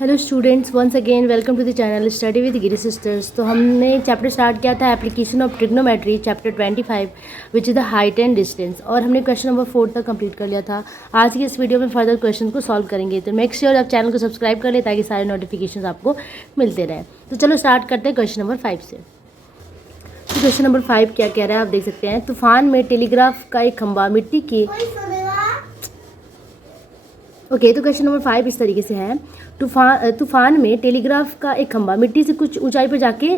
Hello students, once again welcome to the channel study with Giri sisters. तो हमने chapter start किया था application of trigonometry chapter 25 which is the height and distance, और हमने question number 4 तक complete कर लिया था। आज की इस वीडियो में फर्दर क्वेश्चन को सॉल्व करेंगे, तो मेक श्योर आप चैनल को सब्सक्राइब कर ले ताकि सारे नोटिफिकेशन आपको मिलते रहें। तो चलो स्टार्ट करते हैं क्वेश्चन नंबर 5 से। तो क्वेश्चन नंबर 5 क्या कह रहा है आप देख सकते हैं। तूफान में टेलीग्राफ का एक खंभा मिट्टी के तो क्वेश्चन नंबर 5 इस तरीके से है। तूफान में टेलीग्राफ का एक खंभा मिट्टी से कुछ ऊंचाई पर जाके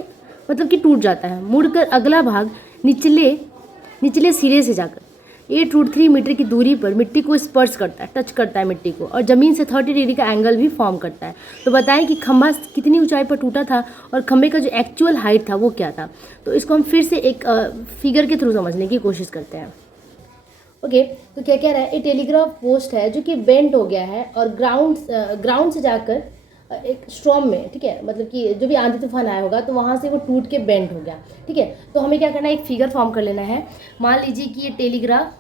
मतलब कि टूट जाता है। मुड़कर अगला भाग निचले सिरे से जाकर 8√3 मीटर की दूरी पर मिट्टी को स्पर्श करता है, टच करता है मिट्टी को, और ज़मीन से 30 डिग्री का एंगल भी फॉर्म करता है। तो बताएं कि खंभा कितनी ऊंचाई पर टूटा था और खंभे का जो एक्चुअल हाइट था वो क्या था। तो इसको हम फिर से एक फिगर के थ्रू समझने की कोशिश करते हैं। तो क्या कह रहा है, एक टेलीग्राफ पोस्ट है जो कि बेंड हो गया है और ग्राउंड से जाकर एक स्ट्रॉम में, ठीक है, मतलब कि जो भी आंधी तूफान आया होगा तो वहाँ से वो टूट के बेंड हो गया। ठीक है, तो हमें क्या करना है, एक फिगर फॉर्म कर लेना है। मान लीजिए कि ये टेलीग्राफ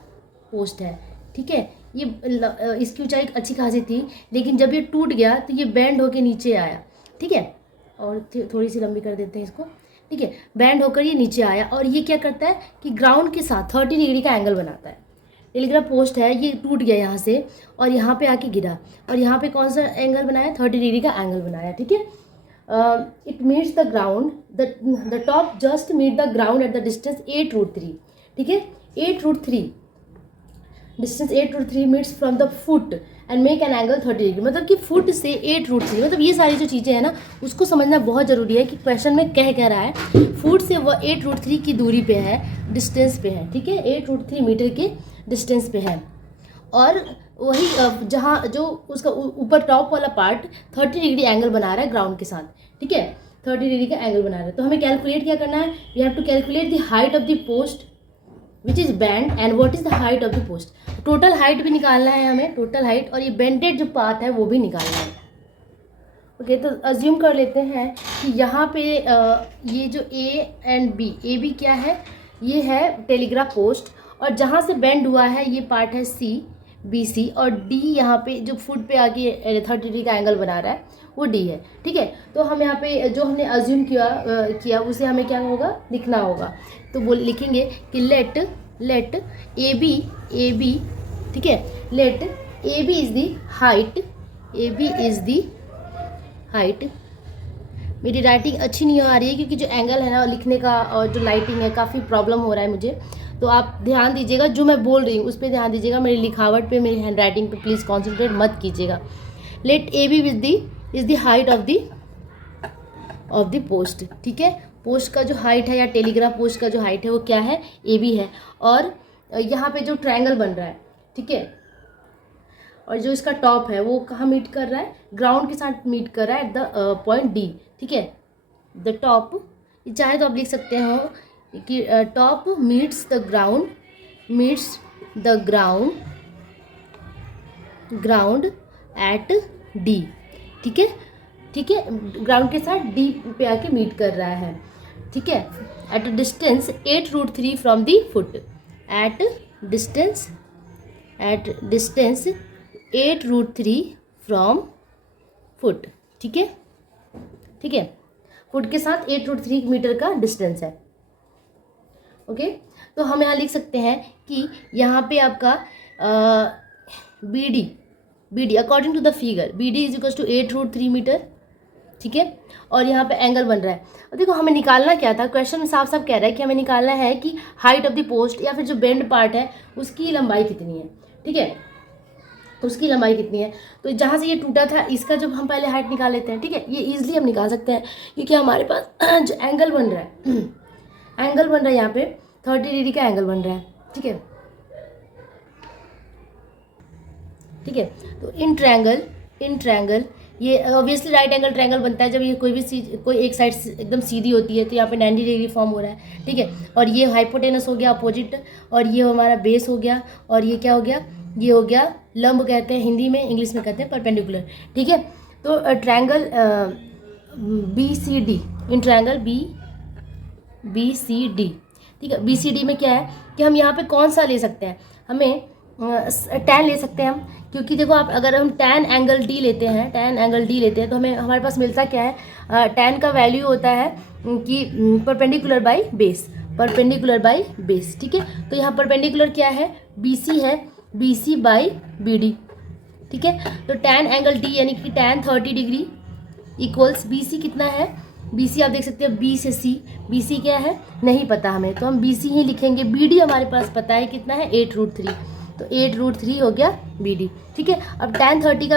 पोस्ट है, ठीक है, ये इसकी ऊंचाई अच्छी खासी थी, लेकिन जब ये टूट गया तो ये बेंड होके नीचे आया। ठीक है, और थोड़ी सी लंबी कर देते हैं इसको। ठीक है, बेंड होकर ये नीचे आया और ये क्या करता है कि ग्राउंड के साथ 30 डिग्री का एंगल बनाता है। टेलीग्राफ पोस्ट है, ये टूट गया यहाँ से और यहाँ पे आके गिरा, और यहाँ पे कौन सा एंगल बनाया, 30 डिग्री का एंगल बनाया। ठीक है, it meets the ground, the top just meet the ground at the distance 8√3। ठीक है, 8√3 distance 8√3 meets from the foot and make an angle 30 degree. मतलब कि फुट से 8√3, मतलब ये सारी जो चीज़ें हैं ना उसको समझना बहुत ज़रूरी है कि क्वेश्चन में कह रहा है फुट से वह 8√3 की दूरी पे है, डिस्टेंस पे है। ठीक है, 8√3 मीटर के डिस्टेंस पे है, और वही जहाँ जो उसका ऊपर टॉप वाला पार्ट 30 डिग्री एंगल बना रहा है ग्राउंड के साथ। ठीक है, 30 डिग्री का एंगल बना रहा है। तो हमें कैलकुलेट क्या करना है, we have to calculate the height of the post which is bent and what is the height of the post. Total height भी निकालना है हमें, टोटल हाइट, और ये बेंडेड जो पार्ट है वो भी निकालना है। ओके, तो अज्यूम कर लेते हैं कि यहाँ पे ये जो A and B, A B क्या है, ये है टेलीग्राफ पोस्ट, और जहाँ से बेंड हुआ है ये पार्ट है सी, बी सी, और डी यहाँ पे जो फुट पे आके 30 डिग्री का एंगल बना रहा है वो डी है। ठीक है, तो हम यहाँ पे जो हमने अज्यूम किया उसे हमें क्या होगा, लिखना होगा। तो वो लिखेंगे कि लेट ए बी, ठीक है, let A B is the height, A B is the height. मेरी राइटिंग अच्छी नहीं आ रही है क्योंकि जो एंगल है ना लिखने का और जो लाइटिंग है काफ़ी प्रॉब्लम हो रहा है मुझे, तो आप ध्यान दीजिएगा, जो मैं बोल रही हूँ उस पर ध्यान दीजिएगा, मेरी लिखावट पे, मेरी हैंड राइटिंग पे प्लीज़ कॉन्सेंट्रेट मत कीजिएगा। Let A B is the height of the post. ठीक है, पोस्ट का जो हाइट है या टेलीग्राफ पोस्ट का जो हाइट है वो क्या है, ए बी है, और यहाँ पे जो ट्रायंगल बन रहा है, ठीक है, और जो इसका टॉप है वो कहाँ मीट कर रहा है, ग्राउंड के साथ मीट कर रहा है एट द पॉइंट डी। ठीक है, द टॉप, चाहे तो आप लिख सकते हो कि top meets the ground eight D. ठीक है, ग्राउंड के साथ डी पे आके मीट कर रहा है। ठीक है, at distance 8√3 from the foot, at distance 8√3 from foot. ठीक है, फुट के साथ 8√3 मीटर का डिस्टेंस है। ओके, तो हम यहाँ लिख सकते हैं कि यहाँ पे आपका B D according to the figure B D is equal to 8√3 meter. ठीक है, और यहाँ पे एंगल बन रहा है। और देखो हमें निकालना क्या था, क्वेश्चन में साफ साफ कह रहा है कि हमें निकालना है कि हाइट ऑफ द पोस्ट या फिर जो बेंड पार्ट है उसकी लंबाई कितनी है। ठीक है, तो उसकी लंबाई कितनी है, तो जहाँ से ये टूटा था इसका जब हम पहले हाइट निकाल लेते हैं, ठीक है, ये ईजिली हम निकाल सकते हैं क्योंकि हमारे पास जो एंगल बन रहा है यहाँ पे 30 डिग्री का एंगल बन रहा है। ठीक है, तो इन ट्रायंगल ये ऑब्वियसली राइट एंगल ट्रायंगल बनता है जब ये कोई एक साइड एकदम सीधी होती है, तो यहाँ पे 90 डिग्री फॉर्म हो रहा है। ठीक है, और ये हाइपोटेनस हो गया अपोजिट, और ये हमारा बेस हो गया, और ये क्या हो गया, ये हो गया लंब कहते हैं हिंदी में, इंग्लिश में कहते हैं परपेंडिकुलर। ठीक है, तो triangle B C D, in triangle B C D. ठीक है, बी सी डी में क्या है कि हम यहाँ पे कौन सा ले सकते हैं, हमें tan ले सकते हैं हम, क्योंकि देखो आप अगर हम tan एंगल डी लेते हैं तो हमें हमारे पास मिलता क्या है, tan का वैल्यू होता है कि परपेंडिकुलर बाई बेस, ठीक है। तो यहाँ परपेंडिकुलर क्या है, BC है, BC बाई BD, ठीक है। तो tan एंगल D यानी कि tan 30 डिग्री इक्वल्स BC कितना है, BC आप देख सकते हैं B से C, BC क्या है नहीं पता हमें, तो हम BC ही लिखेंगे। BD हमारे पास पता है कितना है 8√3, तो 8√3 हो गया BD, ठीक है। अब tan 30 का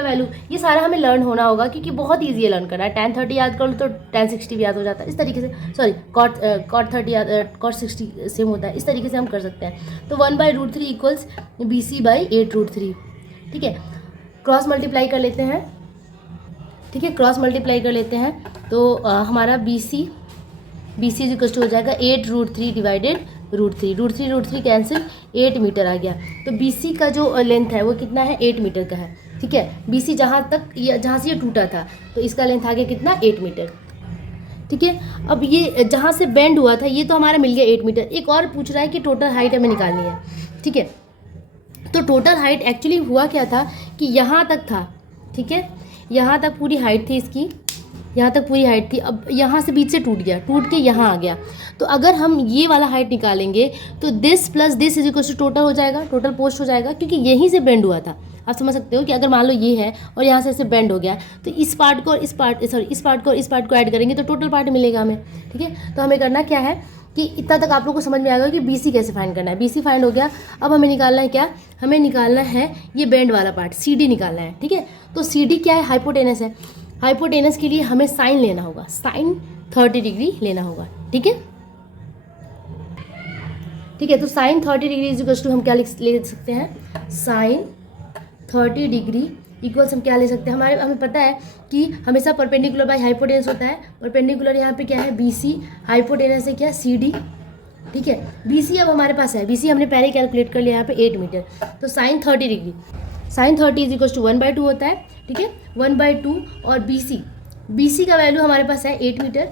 वैल्यू ये सारा हमें लर्न होना होगा क्योंकि बहुत ईजी है लर्न करना है। tan 30 याद कर लो तो tan 60 भी याद हो जाता है, इस तरीके से, सॉरी cot 30 याद, cot 60 सेम होता है, इस तरीके से हम कर सकते हैं। तो 1/√3 इक्वल्स BC बाई 8√3, ठीक है। क्रॉस मल्टीप्लाई कर लेते हैं, ठीक है, क्रॉस मल्टीप्लाई कर लेते हैं तो हमारा BC इज इक्वल टू हो जाएगा 8√3 डिवाइडेड √3 कैंसिल, 8 मीटर आ गया। तो BC का जो लेंथ है वो कितना है, 8 मीटर का है, ठीक है। BC जहाँ से ये टूटा था तो इसका लेंथ आ गया कितना, 8 मीटर, ठीक है। अब ये जहाँ से बेंड हुआ था ये तो हमारा मिल गया 8 मीटर। एक और पूछ रहा है कि टोटल हाइट हमें निकालनी है, ठीक है। तो टोटल हाइट एक्चुअली हुआ क्या था कि यहाँ तक था, ठीक है, यहाँ तक पूरी हाइट थी इसकी, यहाँ तक पूरी हाइट थी। अब यहाँ से बीच से टूट के यहाँ आ गया। तो अगर हम ये वाला हाइट निकालेंगे तो this plus this is equal to total हो जाएगा, टोटल पोस्ट हो जाएगा, क्योंकि यहीं से बेंड हुआ था। आप समझ सकते हो कि अगर मान लो ये है और यहाँ से ऐसे बेंड हो गया तो इस पार्ट को और इस पार्ट को ऐड करेंगे तो टोटल पार्ट मिलेगा हमें, ठीक है। तो हमें करना क्या है कि इतना तक आप लोग को समझ में आ गया कि BC कैसे फाइंड करना है। BC फाइंड हो गया। अब हमें निकालना है क्या, हमें निकालना है ये बेंड वाला पार्ट CD निकालना है, ठीक है। तो CD क्या है, हाइपोटेनस है। हाइपोटेनस के लिए हमें साइन लेना होगा, साइन 30 डिग्री लेना होगा, ठीक है, ठीक है। तो sine 30 degree is equal to हम क्या ले सकते हैं, साइन 30 डिग्री इक्वल्स हम क्या ले सकते हैं, हमें पता है कि हमेशा परपेंडिकुलर बाय हाइपोटेनस होता है। परपेंडिकुलर यहाँ पे क्या है BC, हाइपोटेनस है क्या CD, ठीक है। BC अब हमारे पास है, BC हमने पहले कैलकुलेट कर लिया यहाँ पे 8 मीटर। तो sine 30 degree, sine 30 is equal to 1/2 होता है, ठीक है, 1/2। और BC का वैल्यू हमारे पास है 8 मीटर,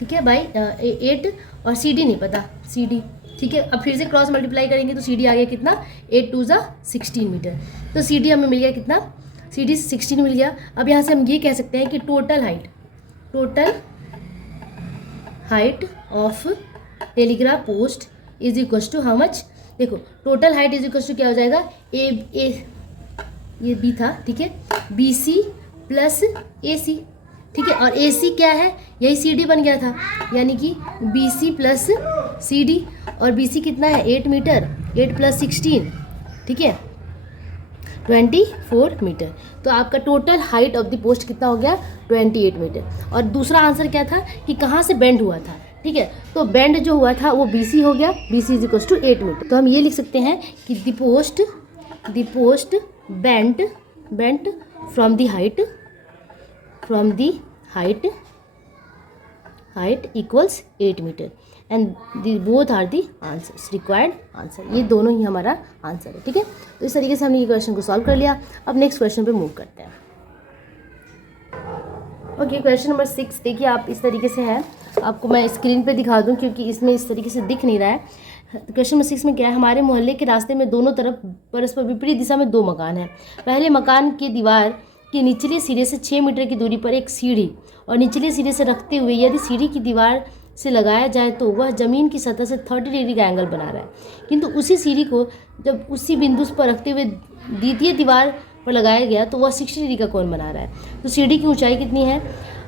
ठीक है, बाई 8, और CD नहीं पता, CD, ठीक है। अब फिर से क्रॉस मल्टीप्लाई करेंगे तो CD आ गया कितना, 8 2 16 मीटर। तो CD हमें मिल गया कितना, CD 16 मिल गया। अब यहाँ से हम ये कह सकते हैं कि total height of telegraph post is equal to how much. देखो total height is equal to क्या हो जाएगा, ये B था, ठीक है, BC प्लस AC, ठीक है। और AC क्या है, यही CD बन गया था, यानी कि BC प्लस CD, और BC कितना है 8 मीटर, 8 प्लस 16, ठीक है, 24 मीटर। तो आपका total height of the post कितना हो गया, 28 मीटर। और दूसरा आंसर क्या था कि कहाँ से बेंड हुआ था, ठीक है। तो बेंड जो हुआ था वो BC हो गया, BC is equal to 8 meter. तो हम ये लिख सकते हैं कि the post bent from the height equals 8 meter and both are the answers, required answer. ये दोनों ही हमारा आंसर है, ठीक है। तो इस तरीके से हमने ये क्वेश्चन को सॉल्व कर लिया। अब नेक्स्ट क्वेश्चन पे मूव करते हैं। ओके, क्वेश्चन नंबर 6 देखिए, आप इस तरीके से है, आपको मैं स्क्रीन पे दिखा दूं क्योंकि इसमें इस तरीके से दिख नहीं रहा है। क्वेश्चन नंबर 6 में क्या है, हमारे मोहल्ले के रास्ते में दोनों तरफ परस्पर विपरीत दिशा में 2 मकान हैं। पहले मकान की दीवार के निचले सिरे से 6 मीटर की दूरी पर एक सीढ़ी और निचले सिरे से रखते हुए यदि सीढ़ी की दीवार से लगाया जाए तो वह ज़मीन की सतह से 30 डिग्री का एंगल बना रहा है, किंतु उसी सीढ़ी को जब उसी बिंदु पर रखते हुए द्वितीय दीवार पर लगाया गया तो वह 60 डिग्री का कोण बना रहा है। तो सीढ़ी की ऊंचाई कितनी है,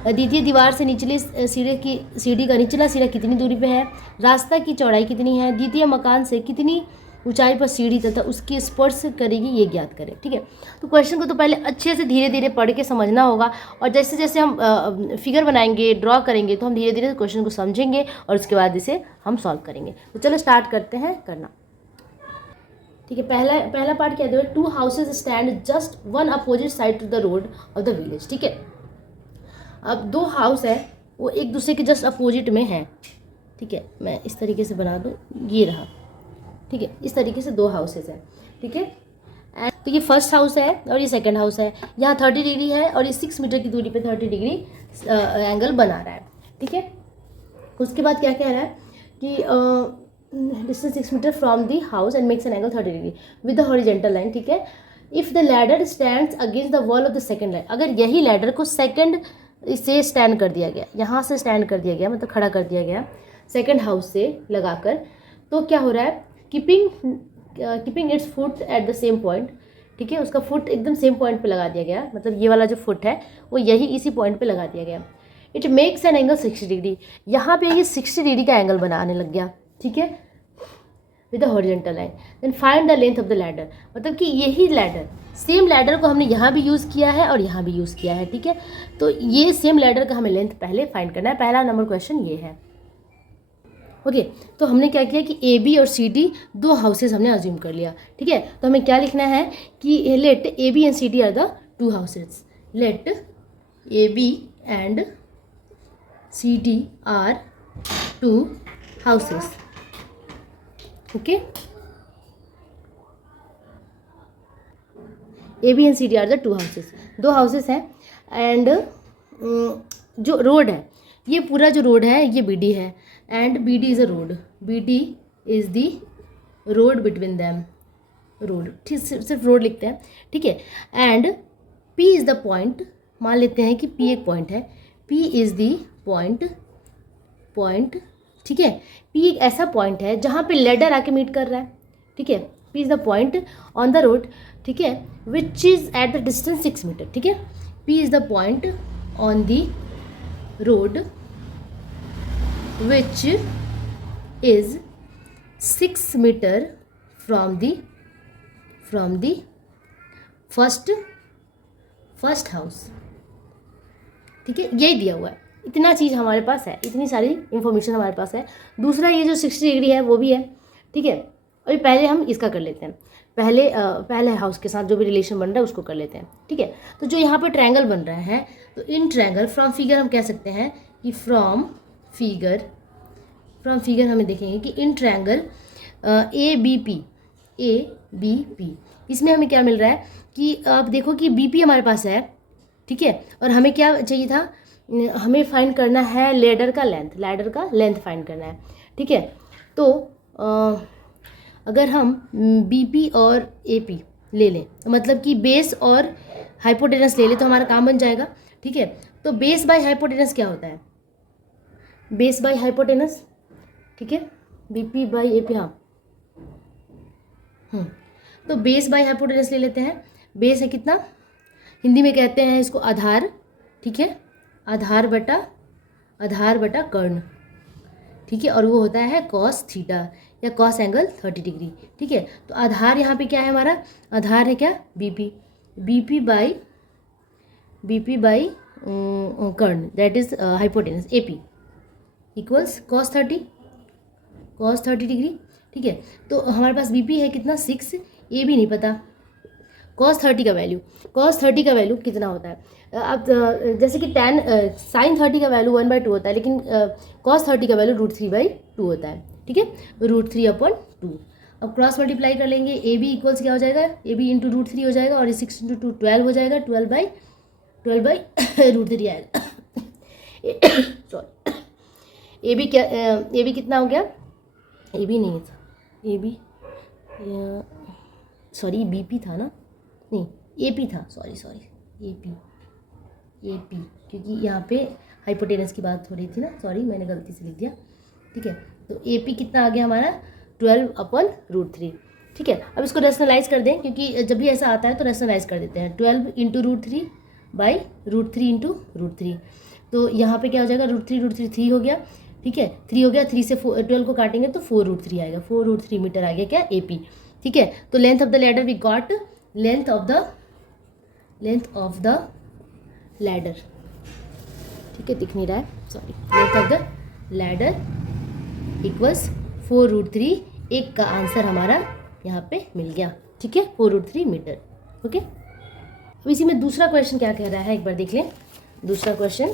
द्वितीय दीवार से निचले सीढ़ी का निचला सिरा कितनी दूरी पे है, रास्ता की चौड़ाई कितनी है, द्वितीय मकान से कितनी ऊंचाई पर सीढ़ी तथा उसके स्पर्श करेगी, ये ज्ञात करें, ठीक है। तो क्वेश्चन को तो पहले अच्छे से धीरे धीरे पढ़ के समझना होगा, और जैसे जैसे हम फिगर बनाएंगे, ड्रॉ करेंगे, तो हम धीरे धीरे क्वेश्चन को समझेंगे और उसके बाद इसे हम सॉल्व करेंगे। तो चलो स्टार्ट करते हैं करना, ठीक है। पहला पार्ट क्या है, 2 houses stand just one opposite side to the road of the village, ठीक है। अब 2 हाउस है वो एक दूसरे के जस्ट अपोजिट में है, ठीक है। मैं इस तरीके से बना दूँ, ये रहा, ठीक है। इस तरीके से 2 हाउसेज हैं, ठीक है। तो ये फर्स्ट हाउस है और ये सेकंड हाउस है। यहाँ 30 डिग्री है और ये 6 मीटर की दूरी पे 30 डिग्री एंगल बना रहा है, ठीक है। उसके बाद क्या कह रहा है कि distance 6 meter from the house and makes an angle 30 degree with the horizontal line, ठीक है। If the ladder stands against the wall of the second line, अगर यही लैडर को सेकंड से स्टैंड कर दिया गया, यहाँ से स्टैंड कर दिया गया, मतलब खड़ा कर दिया गया सेकंड हाउस से लगाकर, तो क्या हो रहा है, keeping it's foot at the same point, ठीक है, उसका फुट एकदम सेम पॉइंट पे लगा दिया गया, मतलब ये वाला जो फुट है वो यही इसी पॉइंट पे लगा दिया गया। It makes an angle 60 degree, यहाँ पे ये 60 डिग्री का एंगल बनाने लग गया, ठीक है, with the horizontal line. Then find the length of the ladder, मतलब कि यही लैडर, सेम लैडर को हमने यहाँ भी यूज़ किया है और यहाँ भी यूज़ किया है, ठीक है। तो ये सेम लैडर का हमें लेंथ पहले फाइंड करना है, पहला नंबर क्वेश्चन ये है। ओके, तो हमने क्या किया कि ए बी और सी डी दो हाउसेज हमने अज्यूम कर लिया, ठीक है। तो हमें क्या लिखना है कि let A B and C D are the two houses, let A B and C D are two houses, okay. A B and C D are the two houses, दो हाउसेस हैं। एंड जो road है, ये पूरा जो road है ये B D है, and B D is a road, B D is the road between them, road, ठीक, सिर्फ रोड लिखते हैं, ठीक है। And P is the point, मान लेते हैं कि पी एक पॉइंट है, पी इज़ दी पॉइंट, ठीक है। पी एक ऐसा पॉइंट है जहाँ पे लेडर आके मीट कर रहा है, ठीक है। P is the point on the road, ठीक है, which is at the distance 6 meter, ठीक है। P is the point on the road which is 6 meter from the first house, ठीक है। यही दिया हुआ है, इतना चीज़ हमारे पास है, इतनी सारी इंफॉर्मेशन हमारे पास है। दूसरा ये जो 60 डिग्री है वो भी है, ठीक है। अभी पहले हम इसका कर लेते हैं, पहले हाउस के साथ जो भी रिलेशन बन रहा है उसको कर लेते हैं, ठीक है। तो जो यहाँ पे ट्रायंगल बन रहा है, तो इन ट्रायंगल फ्रॉम फिगर हम कह सकते हैं कि फ्रॉम फिगर हमें देखेंगे कि in triangle A B P, इसमें हमें क्या मिल रहा है कि आप देखो कि बी पी हमारे पास है, ठीक है। और हमें क्या चाहिए था, हमें फाइंड करना है लैडर का लेंथ फाइंड करना है, ठीक है। तो अगर हम बी पी और ए पी ले लें, मतलब कि बेस और हाइपोटेनस ले लें, तो हमारा काम बन जाएगा, ठीक है। तो बेस बाय हाइपोटेनस क्या होता है, बेस बाय हाइपोटेनस, ठीक है, B P by A P, हाँ। तो बेस बाय हाइपोटेनस ले लेते हैं। बेस है कितना, हिंदी में कहते हैं इसको आधार, ठीक है, आधार बटा कर्ण, ठीक है। और वो होता है कॉस थीटा या कॉस एंगल 30 डिग्री, ठीक है। तो आधार यहाँ पे क्या है, हमारा आधार है क्या, बी पी बाई कर्ण, that is hypotenuse, A P equals cos 30 degree, ठीक है। तो हमारे पास बी पी है कितना 6, ए भी नहीं पता, कॉस 30 का वैल्यू कितना होता है। अब जैसे कि tan साइन 30 का वैल्यू 1/2 होता है, लेकिन कॉस 30 का वैल्यू √3/2 होता है, ठीक है, √3/2। अब क्रॉस मल्टीप्लाई कर लेंगे, ए बी इक्वल्स क्या हो जाएगा, ए बी इंटू √3 हो जाएगा, और ये 6 × 2 12 हो जाएगा, 12/√3 आएगा। सॉरी, ए बी कितना हो गया, ए बी नहीं था, A B sorry B P था ना, नहीं ए पी था, सॉरी ए पी, क्योंकि यहाँ पे हाइपोटेनस की बात हो रही थी ना, सॉरी मैंने गलती से लिख दिया, ठीक है। तो ए पी कितना आ गया हमारा 12/√3, ठीक है। अब इसको रेशनलाइज कर दें, क्योंकि जब भी ऐसा आता है तो रेशनलाइज कर देते हैं, 12 × √3/√3 × √3। तो यहाँ पे क्या हो जाएगा, √3 3 हो गया, ठीक है, 3 हो गया, 3 से 12 को काटेंगे तो 4√3 आएगा, 4√3 मीटर आ गया क्या, ए पी, ठीक है। तो length of the ladder we got, length of the ladder, ठीक है, दिख नहीं रहा है, sorry, length of the ladder equals 4√3, एक का आंसर हमारा यहाँ पे मिल गया, ठीक है, 4√3 मीटर, ओके। अब इसी में दूसरा क्वेश्चन क्या कह रहा है, एक बार देख लें। दूसरा क्वेश्चन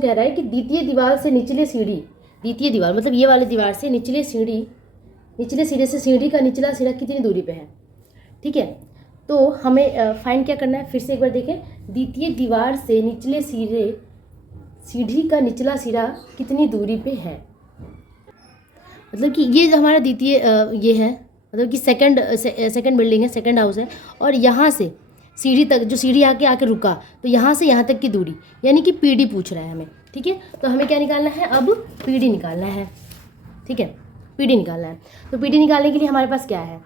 कह रहा है कि द्वितीय दीवार से निचले सीढ़ी, द्वितीय दीवार मतलब ये वाली दीवार से निचले सिरे से सीढ़ी का निचला सिरा कितनी दूरी पे है, ठीक है। तो हमें फाइंड क्या करना है, फिर से एक बार देखें, द्वितीय दीवार से निचले सीढ़ी का निचला सिरा कितनी दूरी पे है। मतलब कि ये जो हमारा द्वितीय ये है, मतलब कि सेकंड बिल्डिंग है, सेकंड हाउस है, और यहाँ से सीढ़ी तक, जो सीढ़ी आके रुका, तो यहाँ से यहाँ तक की दूरी, यानी कि पीडी पूछ रहा है हमें, ठीक है। तो हमें क्या निकालना है, अब पीडी निकालना है, ठीक है, पीडी निकालना है। तो पीडी निकालने के लिए हमारे पास क्या है,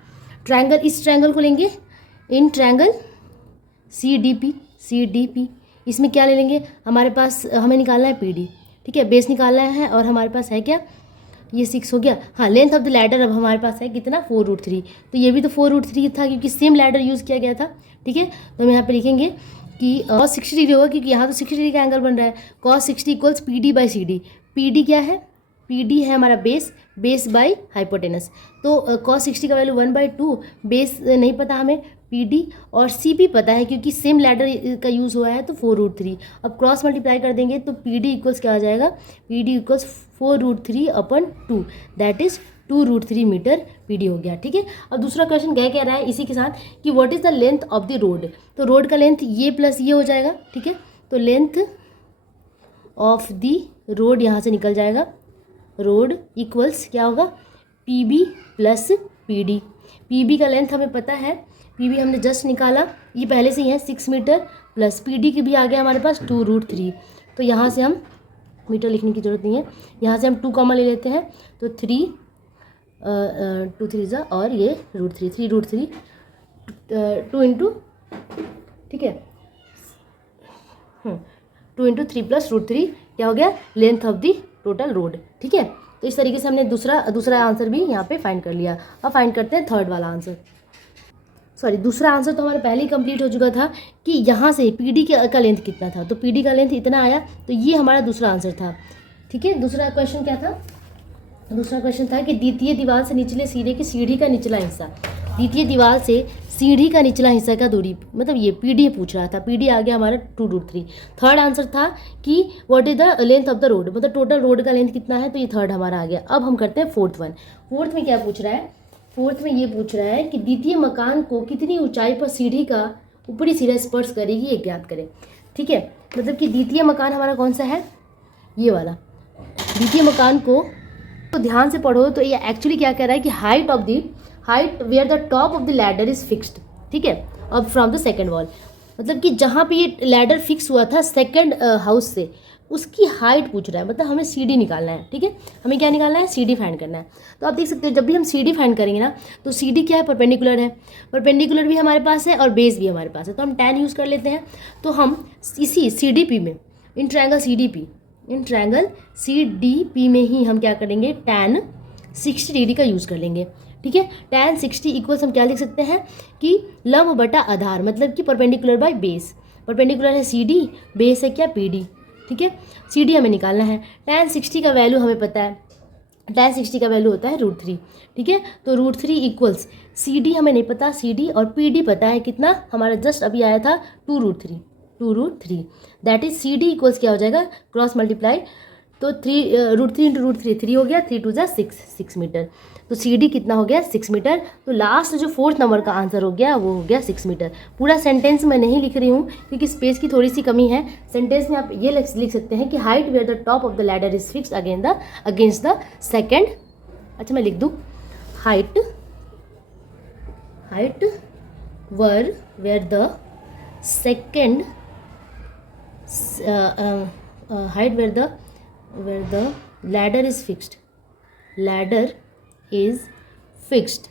ट्रायंगल, इस ट्रायंगल को लेंगे, इन ट्रायंगल CDP, इसमें क्या ले लेंगे, हमारे पास हमें निकालना है पीडी, ठीक है, बेस निकालना है, और हमारे पास है क्या, ये 6 हो गया। हाँ, लेंथ ऑफ द लैडर अब हमारे पास है कितना, 4√3, तो ये भी तो 4√3 था क्योंकि सेम लैडर यूज़ किया गया था, ठीक है। तो हम यहाँ पे लिखेंगे कि cos 60 डिग्री होगा, क्योंकि यहाँ तो 60 डिग्री का एंगल बन रहा है। cos 60 इक्वल्स PD/CD, PD क्या है, PD है हमारा बेस बाई हाइपोटेनस, तो cos 60 का वैल्यू 1/2, बेस नहीं पता हमें, PD और CP पता है क्योंकि सेम लैडर का यूज़ हुआ है, तो 4√3। अब क्रॉस मल्टीप्लाई कर देंगे तो PD इक्वल्स क्या आ जाएगा, PD equals 4√3/2, that is 2√3 meter PD हो गया, ठीक है। अब दूसरा क्वेश्चन कह रहा है इसी के साथ कि what is the length of the road, तो रोड का लेंथ ये प्लस ये हो जाएगा, ठीक है। तो लेंथ ऑफ द रोड यहाँ से निकल जाएगा, रोड इक्वल्स क्या होगा, PB प्लस PD। PB का लेंथ हमें पता है, PB हमने जस्ट निकाला, ये पहले से ही है 6 मीटर, प्लस PD की भी आ गया हमारे पास 2√3। तो यहाँ से हम मीटर लिखने की ज़रूरत नहीं है, यहाँ से हम 2 कॉमन ले लेते हैं, तो 3 2 3 जा, और ये √3, 3√3 2 इंटू, ठीक है, 2 इंटू 3 प्लस √3 क्या हो गया, length of the total road, ठीक है। तो इस तरीके से हमने दूसरा आंसर भी यहाँ पे फाइंड कर लिया। अब फाइंड करते हैं थर्ड वाला आंसर। सॉरी, दूसरा आंसर तो हमारा पहले ही कंप्लीट हो चुका था कि यहाँ से PD का लेंथ कितना था, तो PD का लेंथ इतना आया, तो ये हमारा दूसरा आंसर था, ठीक है। दूसरा क्वेश्चन क्या था, दूसरा क्वेश्चन था कि द्वितीय दीवार से निचले सिरे की सीढ़ी का निचला हिस्सा, द्वितीय दीवार से सीढ़ी का निचला हिस्सा का दूरी, मतलब ये PD पूछ रहा था, PD आ गया हमारा 2√3। थर्ड आंसर था कि what is the length of the road, मतलब टोटल रोड का लेंथ कितना है, तो ये थर्ड हमारा आ गया। अब हम करते हैं फोर्थ वन। फोर्थ में क्या पूछ रहा है, फोर्थ में ये पूछ रहा है कि द्वितीय मकान को कितनी ऊंचाई पर सीढ़ी का ऊपरी सिरा स्पर्श करेगी, ये ज्ञात करें, ठीक है। मतलब कि द्वितीय मकान हमारा कौन सा है, ये वाला द्वितीय मकान को, तो ध्यान से पढ़ो, तो ये एक्चुअली क्या कह रहा है कि height where the top of the ladder is fixed, ठीक है, अब फ्रॉम द सेकंड वॉल, मतलब कि जहाँ पे ये लैडर फिक्स हुआ था सेकंड हाउस से, उसकी हाइट पूछ रहा है, मतलब हमें CD निकालना है, ठीक है। हमें क्या निकालना है, CD फाइंड करना है। तो आप देख सकते हो जब भी हम CD फाइंड करेंगे ना, तो CD क्या है, परपेंडिकुलर है, परपेंडिकुलर भी हमारे पास है और बेस भी हमारे पास है, तो हम tan यूज़ कर लेते हैं। तो हम इसी CDP में, इन ट्रायंगल CDP में ही हम क्या करेंगे, tan 60 डिग्री का यूज़ कर लेंगे, ठीक है। tan 60 इक्वल्स हम क्या लिख सकते हैं कि लंब बटा आधार, मतलब कि परपेंडिकुलर बाय बेस, परपेंडिकुलर है CD, बेस है क्या, PD, ठीक है। CD हमें निकालना है, tan 60 का वैल्यू हमें पता है, tan 60 का वैल्यू होता है √3, ठीक है। तो √3 इक्वल्स CD हमें नहीं पता, CD और PD पता है कितना, हमारा जस्ट अभी आया था 2√3, दैट इज CD इक्वल्स क्या हो जाएगा, क्रॉस मल्टीप्लाई, तो √3 इंटू √3 3 हो गया, 3 2 जा 6 मीटर, तो CD कितना हो गया, 6 मीटर। तो लास्ट जो फोर्थ नंबर का आंसर हो गया वो हो गया 6 मीटर। पूरा सेंटेंस मैं नहीं लिख रही हूँ क्योंकि स्पेस की थोड़ी सी कमी है। सेंटेंस में आप ये लिख सकते हैं कि height where the top of the ladder is fixed against the second, अच्छा मैं लिख दूँ, height where the second height where the ladder is fixed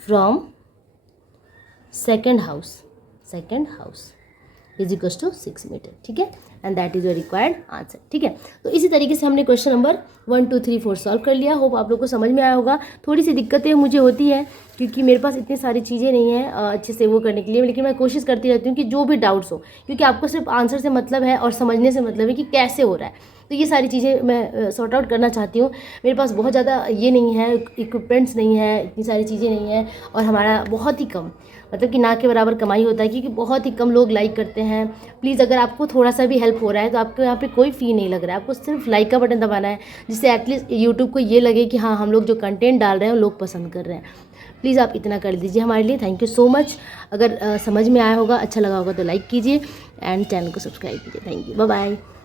from second house is equals to 6 meter, ठीक है, and that is your required answer, ठीक है। तो इसी तरीके से हमने क्वेश्चन नंबर 1 2 3 4 सॉल्व कर लिया। होप आप लोग को समझ में आया होगा। थोड़ी सी दिक्कतें मुझे होती है क्योंकि मेरे पास इतनी सारी चीज़ें नहीं हैं अच्छे से वो करने के लिए, लेकिन मैं कोशिश करती रहती हूँ कि जो भी डाउट्स हो, क्योंकि आपको सिर्फ आंसर से मतलब है और समझने से मतलब है कि कैसे हो रहा है, तो ये सारी चीज़ें मैं सॉर्ट आउट करना चाहती हूँ। मेरे पास बहुत ज़्यादा ये नहीं है, इक्विपमेंट्स नहीं है, इतनी सारी चीज़ें नहीं हैं, और हमारा बहुत ही कम, मतलब कि ना के बराबर कमाई होता है क्योंकि बहुत ही कम लोग लाइक करते हैं। प्लीज़ अगर आपको थोड़ा सा भी हेल्प हो रहा है तो आपको यहाँ पे कोई फ़ी नहीं लग रहा है, आपको सिर्फ लाइक का बटन दबाना है, जिससे एटलीस्ट यूट्यूब को ये लगे कि हाँ हम लोग जो कंटेंट डाल रहे हैं वो लोग पसंद कर रहे हैं। प्लीज़ आप इतना कर दीजिए हमारे लिए। Thank you so much. अगर समझ में आया होगा, अच्छा लगा होगा तो लाइक कीजिए एंड चैनल को सब्सक्राइब कीजिए। Thank you, bye bye.